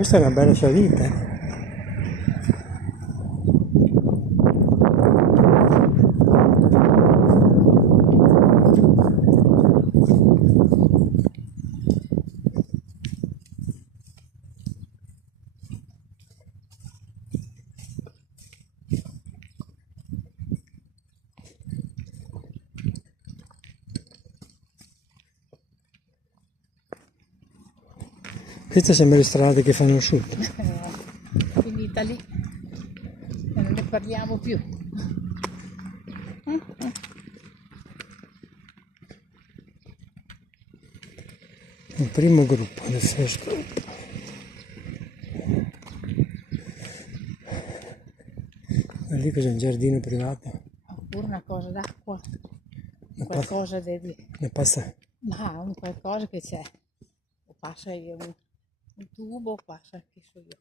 Questa è una bella salita. Queste sembra le strade che fanno asciutto. Finita lì e non ne parliamo più. Il primo gruppo del first group. E lì c'è un giardino privato. Oppure una cosa d'acqua, Ne qualcosa di... passa. Ma un qualcosa che c'è. O passa io un tubo, passa, che so io.